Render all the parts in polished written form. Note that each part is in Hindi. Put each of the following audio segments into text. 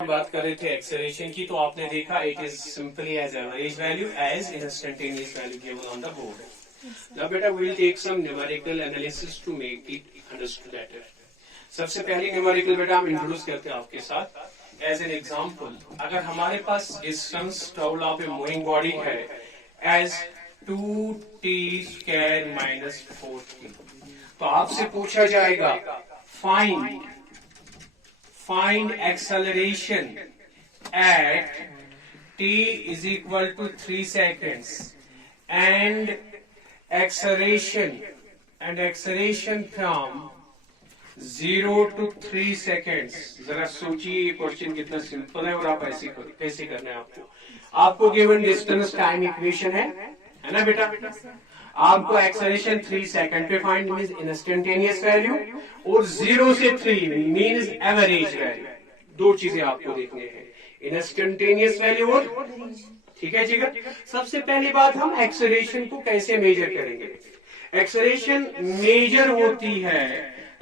बात कर रहे थे एक्सेलरेशन की, तो आपने देखा it is simply as average value as instantaneous value given on the board. Now बेटा we will take some numerical analysis to make it understood better. सबसे पहले न्यूमेरिकल बेटा हम इंट्रोड्यूस करते हैं आपके साथ। एज एन एग्जांपल, अगर हमारे पास distance travel of a moving body है एज 2t² माइनस 4t, तो आपसे पूछा जाएगा find acceleration at t is equal to 3 seconds and acceleration from 0 to 3 seconds। जरा सोचिए ये क्वेश्चन कितना सिंपल है और आप ऐसे कैसे करना है। आपको गिवन डिस्टेंस टाइम इक्वेशन है ना बेटा। आपको एक्सेलरेशन 3 सेकंड पे फाइंड मींस इंस्टेंटेनियस वैल्यू और 0 से 3 मींस एवरेज वैल्यू। दो चीजें आपको देखने हैं, इंस्टेंटेनियस वैल्यू और ठीक है जी। सबसे पहली बात हम एक्सेलरेशन को कैसे मेजर करेंगे। एक्सेलरेशन मेजर होती है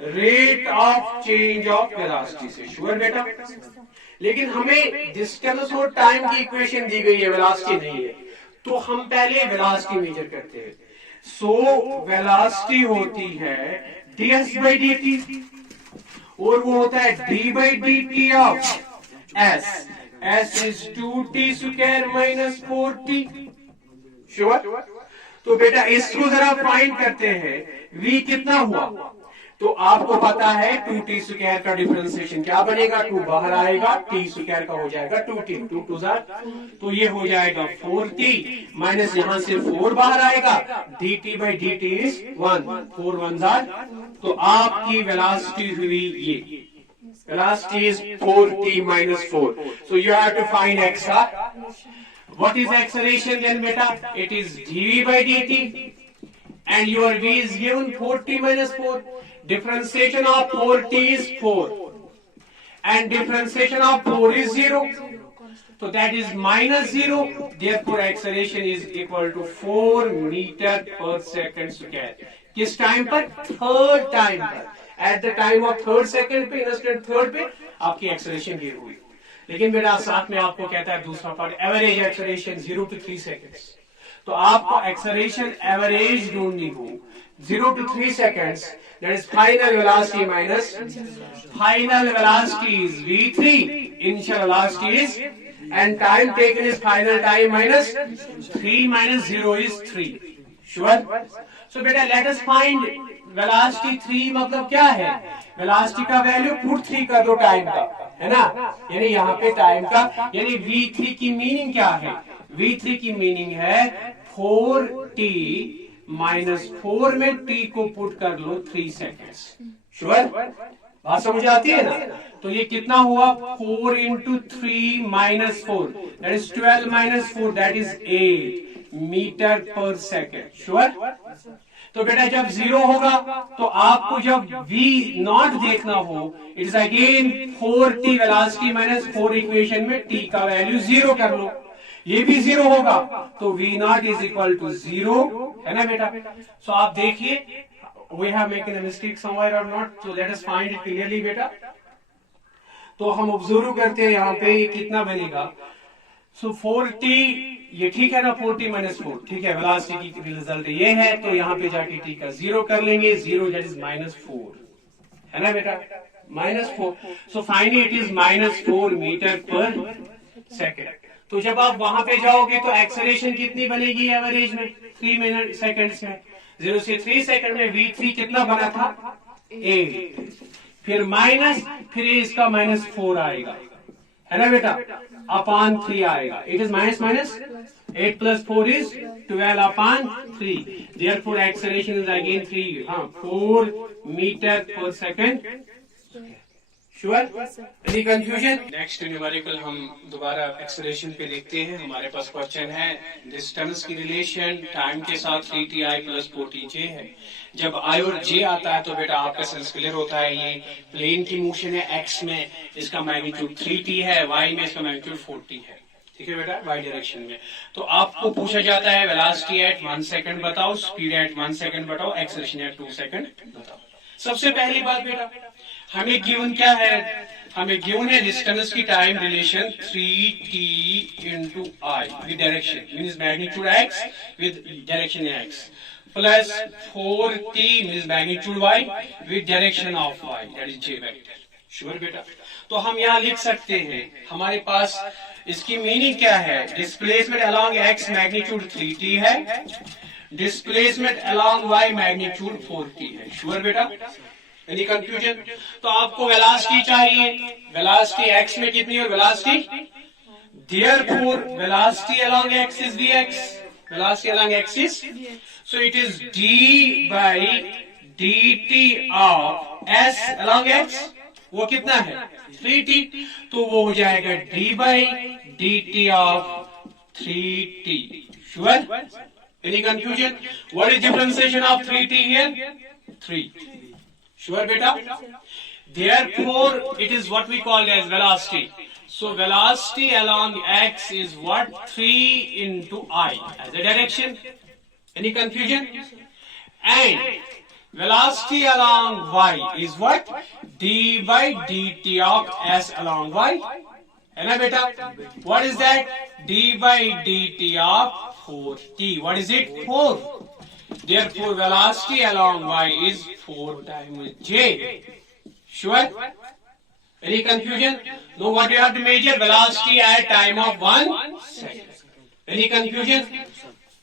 rate of change of velocity से। श्योर बेटा, लेकिन हमें डिस्टेंस और टाइम की इक्वेशन दी गई है, वेलोसिटी नहीं है, तो हम पहले वेलोसिटी मेजर करते हैं। सो वेलोसिटी होती है ds by dt और वो होता है d by dt of s is 2t² minus 4t। Sure. तो बेटा इसको जरा फाइंड करते हैं, v कितना हुआ, तो आपको पता है 2t² का डिफरेंशिएशन क्या बनेगा, 2 बाहर आएगा, t² का हो जाएगा 2t, 2 2 तो ये हो जाएगा 4t माइनस यहां से 4 बाहर आएगा, dt by dt इज 1, 4 1 तो आपकी वेलोसिटी हुई ये, velocity is 4t minus 4। So you have to find x। What is acceleration then बेटा, it is dv by dt and your v is given 4t minus 4। Differentiation of 4t is 4 and differentiation of 4 is 0, so that is minus 0, therefore acceleration is equal to 4 meter per second square। किस टाइम पर, थर्ड टाइम पर, at the time of third second पे, इंस्टेंट थर्ड पे आपकी एक्सेलरेशन ये हुई। लेकिन बेटा साथ में आपको कहता है दूसरा part, average acceleration 0 to 3 seconds। तो आपको एक्सेलरेशन एवरेज ढूंढनी हो 0 to 3 seconds, that is final velocity minus final velocity is v3, initial velocity is, and time taken is final time minus 3 minus 0 is 3। Sure? So beta let us find velocity 3 मतलब क्या है, वेलोसिटी का वैल्यू पुट 3 कर दो टाइम का, है ना, यानी यहाँ पे टाइम का, यानी v3 की मीनिंग क्या है, v3 की मीनिंग है 4t माइनस 4 में t को पुट कर लो 3 सेकेंड्स। श्योर, बात समझ आती है ना। तो ये कितना हुआ, 4 into 3 minus 4 that is 12 minus 4 that is 8 metre per second. Sure. तो बेटा जब 0 होगा तो आपको जब v0 देखना हो, it is again 4t velocity minus 4 equation में t का वैल्यू 0 कर लो, ये भी 0 होगा तो v0 इज इक्वल टू 0, है ना बेटा। सो आप देखिए we have making a mistake somewhere or not, so let us find it clearly बेटा। तो हम ऑब्जर्व करते हैं यहाँ पे ये कितना बनेगा। सो 4t ये ठीक है ना, 4t माइनस 4 ठीक है, वेलोसिटी की रिजल्ट ये है, तो यहाँ पे जाके t का 0 कर लेंगे, 0 दैट इज -4, है ना बेटा, -4। So finally it is -4 metre per second. तो जब आप वहां पे जाओगे तो एक्सेलरेशन कितनी बनेगी एवरेज में 3 मिनट सेकंड्स में, 0 से 3 सेकंड में v3 कितना बना था 8, फिर माइनस, फिर इसका -4 आएगा, है ना बेटा, अपॉन 3 आएगा, it is minus minus 8 plus 4 is 12 upon 3, therefore acceleration is again 4 meter per second। Sure, any confusion. Next numerical हम दोबारा एक्सेलरेशन पे देखते हैं। हमारे पास क्वेश्चन है डिस्टेंस की रिलेशन टाइम के साथ 3ti plus 4tj है। जब i और j आता है तो बेटा आपका सेंस क्लियर होता है, ये प्लेन की मोशन है, x में इसका मैग्नीट्यूड 3t है, y में इसका मैग्नीट्यूड 4t है, ठीक है बेटा, y डायरेक्शन में। तो आपको पूछा जाता है वेलोसिटी एट 1 सेकंड बताओ, स्पीड एट 1 सेकंड बताओ, एक्सेलरेशन एट 2 सेकंड बताओ। सबसे पहली बात बेटा हमें गिवन क्या है? हमें गिवन है डिस्टेंस की time relation 3t into I with direction means magnitude x with direction x plus 4t means magnitude y with direction of y that is j vector. Sure बेटा? तो हम यहाँ लिख सकते हैं, हमारे पास इसकी मीनिंग क्या है? Displacement along x magnitude 3t है, displacement along y magnitude 4t है. श्योर बेटा? Any confusion? तो आपको वेलोसिटी चाहिए, वेलोसिटी x में कितनी है? Velocity therefore velocity along x is dx, velocity along x is, so it is d by dt of s along x, वो कितना है? 3t, तो वो हो जाएगा d by dt of 3t. Sure? Any confusion? What is differentiation of 3t here? 3. Sure beta? Therefore it is what we call as velocity. So velocity along x is what? 3 into I as a direction. Any confusion? And velocity along y is what? d by dt of s along y. है ना बेटा? What is that? d by dt of 4t. What is it? 4. Therefore, velocity along y is 4 times j. Sure? Any confusion? Now, what you have to measure? Velocity at time of 1 second. Any confusion?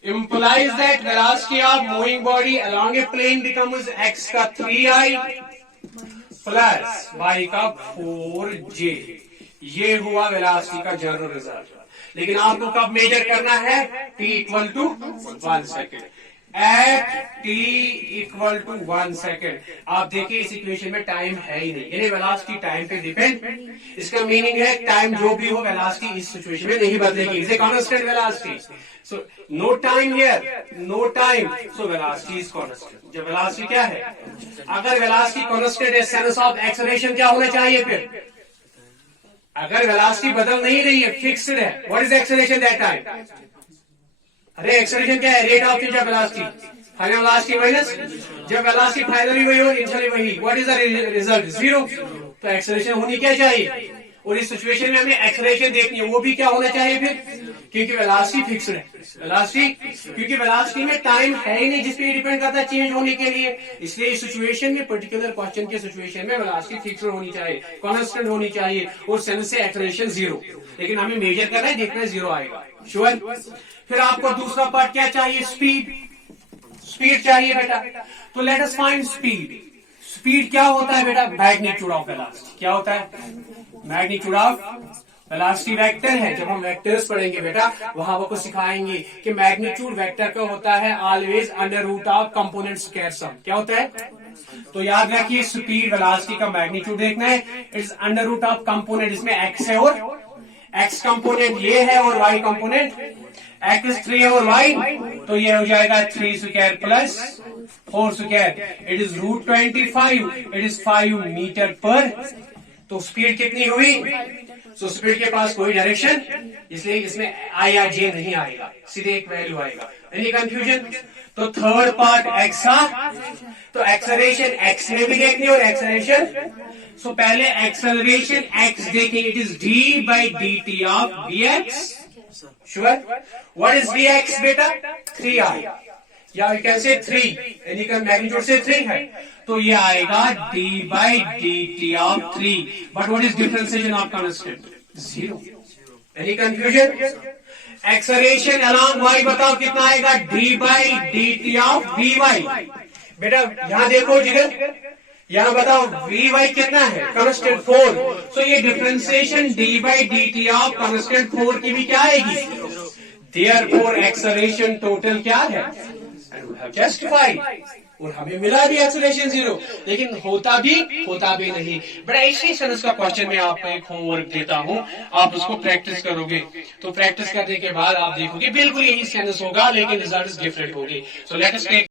Implies that velocity of moving body along a plane becomes x का 3i plus y का 4j. ये हुआ वेलोसिटी का जनरल रिजल्ट. लेकिन आपको कब मेजर करना है? t equal to 1 second. At t equal to 1 second. आप देखिए इस इक्वेशन में टाइम है ही नहीं, यानी वेलोसिटी टाइम पे डिपेंड. इसका मीनिंग है टाइम जो भी हो वेलोसिटी इस सिचुएशन में नहीं बदलेगी. Is a constant velocity. So no time here, no time, so velocity is constant. जब वेलोसिटी क्या है? अगर वेलोसिटी कांस्टेंट है, सेंस ऑफ एक्सेलरेशन क्या होना चाहिए फिर? अगर वेलोसिटी बदल नहीं रही है, फिक्स्ड है, what is acceleration that time? अरे एक्सेलरेशन क्या है? Rate of change of velocity, final velocity minus जब वेलोसिटी फाइनली वही हो इनिशियली वही, व्हाट इज द रिजल्ट? 0. तो एक्सेलरेशन होनी क्या चाहिए? और इस सिचुएशन में हमें एक्सेलरेशन देखनी है, वो भी क्या होना चाहिए फिर? क्योंकि वेलोसिटी फिक्स्ड है. वेलोसिटी, क्योंकि वेलोसिटी में टाइम है ही नहीं जिसपे डिपेंड करता है चेंज होने के लिए, इसलिए इस सिचुएशन में पर्टिकुलर क्वेश्चन के सिचुएशन में वेलोसिटी फिक्स्ड होनी चाहिए, कांस्टेंट होनी चाहिए, और सेंस से एक्सेलरेशन 0. लेकिन हमें मेजर करना है, देखना है 0 आएगा. श्योर? फिर आपको दूसरा पार्ट क्या चाहिए? स्पीड. स्पीड चाहिए बेटा. तो let us find speed. Speed क्या होता है बेटा? Magnitude of velocity. क्या होता है? मैग्नीट्यूड ऑफ वेलोसिटी वेक्टर है. जब हम वेक्टर्स पढ़ेंगे बेटा, वहां आपको सिखाएंगे कि मैग्नीट्यूड वेक्टर का होता है always under root of component square sum. क्या होता है? तो याद रखिए, स्पीड वेलोसिटी का मैग्नीट्यूड देखना है, it's under root of component. इसमें एक्स है और एक्स कंपोनेंट ये है और वाई कंपोनेंट x 3 है और y, तो ये हो जाएगा 3 square plus 4 square. It is root 25. It is 5 metre per. तो स्पीड कितनी हुई? सो स्पीड के पास कोई डायरेक्शन, इसलिए इसमें आई या जे नहीं आएगा, सीधे एक वैल्यू आएगा. Any confusion? तो थर्ड पार्ट x था, तो एक्सेलरेशन x में भी देखनी और एक्सेलरेशन. सो पहले एक्सेलरेशन x देखेंगे. It is d by dt of vx. Sure? What is Vx बेटा? 3i. या you can say 3. यानी कि मैग्नीट्यूड से 3 है, तो ये आएगा d by dt of 3. But what is differentiation of constant? 0. Any confusion? Acceleration along y बताओ कितना आएगा? d by dt of vy. बेटा यहाँ देखो जिगर, यहाँ बताओ vy कितना है? कांस्टेंट 4. सो ये differentiation d by dt of constant 4 की भी क्या आएगी? Therefore acceleration total क्या है? And we have justified. और हमें मिला भी एक्सेलरेशन 0, लेकिन होता भी नहीं. बड़ा इसी सेंस का क्वेश्चन में आपको एक होमवर्क देता हूं, आप उसको प्रैक्टिस करोगे, तो प्रैक्टिस करने के बाद आप देखोगे बिल्कुल यही सेंस होगा, लेकिन रिजल्ट डिफरेंट होगी. So let us take